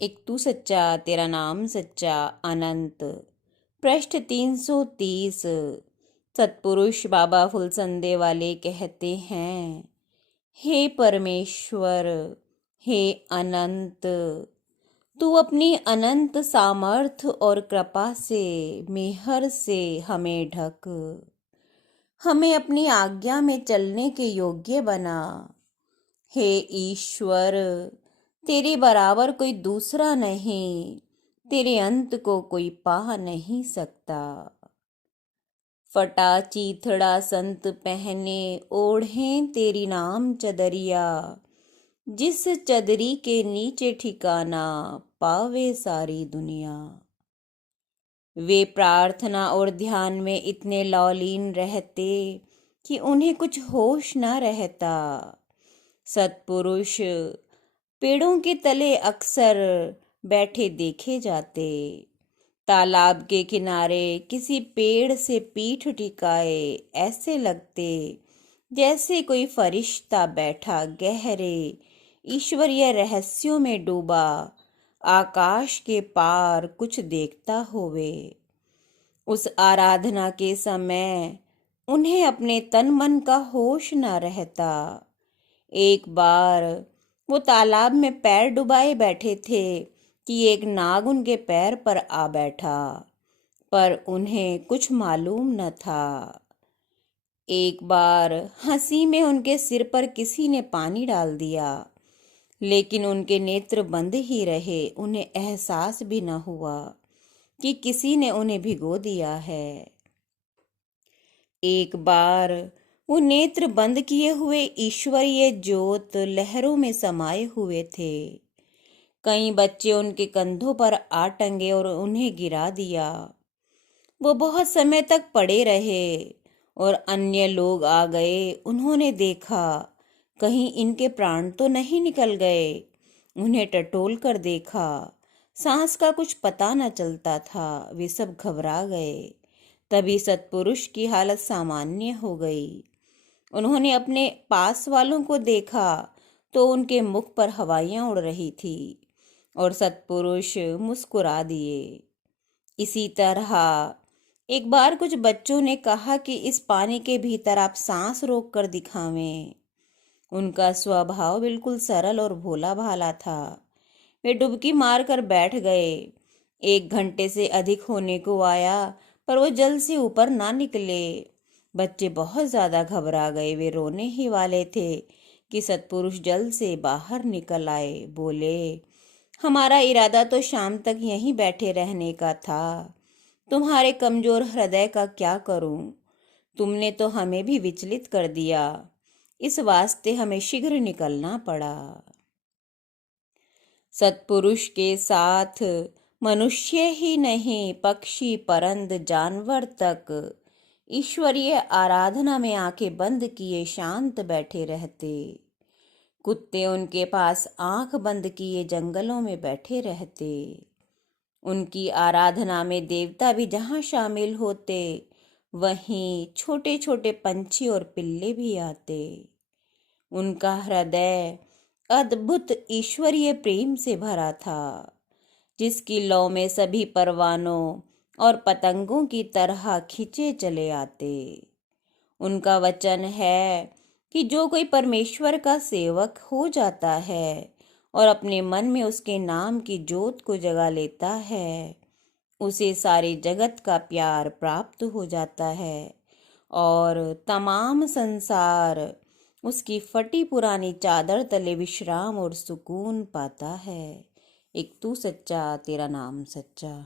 एक तू सच्चा तेरा नाम सच्चा अनंत। पृष्ठ 330। सतपुरुष बाबा फुलसंदे वाले कहते हैं, हे परमेश्वर, हे अनंत, तू अपनी अनंत सामर्थ्य और कृपा से, मेहर से हमें ढक, हमें अपनी आज्ञा में चलने के योग्य बना। हे ईश्वर, तेरे बराबर कोई दूसरा नहीं, तेरे अंत को कोई पा नहीं सकता। फटा चीथड़ा संत पहने ओढ़ें तेरी नाम चदरिया, जिस चदरी के नीचे ठिकाना पावे सारी दुनिया। वे प्रार्थना और ध्यान में इतने लौलीन रहते कि उन्हें कुछ होश न रहता। सत्पुरुष पेड़ों के तले अक्सर बैठे देखे जाते, तालाब के किनारे किसी पेड़ से पीठ टिकाए ऐसे लगते जैसे कोई फरिश्ता बैठा गहरे ईश्वरीय रहस्यों में डूबा, आकाश के पार कुछ देखता होवे। उस आराधना के समय उन्हें अपने तन मन का होश न रहता। एक बार वो तालाब में पैर डुबाए बैठे थे कि एक नाग उनके पैर पर आ बैठा, पर उन्हें कुछ मालूम न था। एक बार हंसी में उनके सिर पर किसी ने पानी डाल दिया, लेकिन उनके नेत्र बंद ही रहे, उन्हें एहसास भी न हुआ कि किसी ने उन्हें भिगो दिया है। एक बार वो नेत्र बंद किए हुए ईश्वरीय ज्योत लहरों में समाये हुए थे। कई बच्चे उनके कंधों पर आ टंगे और उन्हें गिरा दिया। वो बहुत समय तक पड़े रहे और अन्य लोग आ गए। उन्होंने देखा कहीं इनके प्राण तो नहीं निकल गए। उन्हें टटोल कर देखा, सांस का कुछ पता न चलता था। वे सब घबरा गए। तभी सत्पुरुष की हालत सामान्य हो गई। उन्होंने अपने पास वालों को देखा तो उनके मुख पर हवाइयां उड़ रही थी और सत्पुरुष मुस्कुरा दिए। इसी तरह एक बार कुछ बच्चों ने कहा कि इस पानी के भीतर आप सांस रोक कर दिखावें। उनका स्वभाव बिल्कुल सरल और भोला भाला था। वे डुबकी मार कर बैठ गए। 1 घंटे से अधिक होने को आया, पर वो जल से ऊपर ना निकले। बच्चे बहुत ज्यादा घबरा गए। वे रोने ही वाले थे कि सत्पुरुष जल से बाहर निकल आए। बोले, हमारा इरादा तो शाम तक यहीं बैठे रहने का था। तुम्हारे कमजोर हृदय का क्या करूं? तुमने तो हमें भी विचलित कर दिया। इस वास्ते हमें शीघ्र निकलना पड़ा। सत्पुरुष के साथ मनुष्य ही नहीं, पक्षी परंद जानवर तक ईश्वरीय आराधना में आंखें बंद किए शांत बैठे रहते। कुत्ते उनके पास आंख बंद किए जंगलों में बैठे रहते। उनकी आराधना में देवता भी जहां शामिल होते, वहीं छोटे छोटे पंछी और पिल्ले भी आते। उनका हृदय अद्भुत ईश्वरीय प्रेम से भरा था, जिसकी लौ में सभी परवानों और पतंगों की तरह खिंचे चले आते। उनका वचन है कि जो कोई परमेश्वर का सेवक हो जाता है और अपने मन में उसके नाम की ज्योत को जगा लेता है, उसे सारे जगत का प्यार प्राप्त हो जाता है और तमाम संसार उसकी फटी पुरानी चादर तले विश्राम और सुकून पाता है। एक तू सच्चा तेरा नाम सच्चा।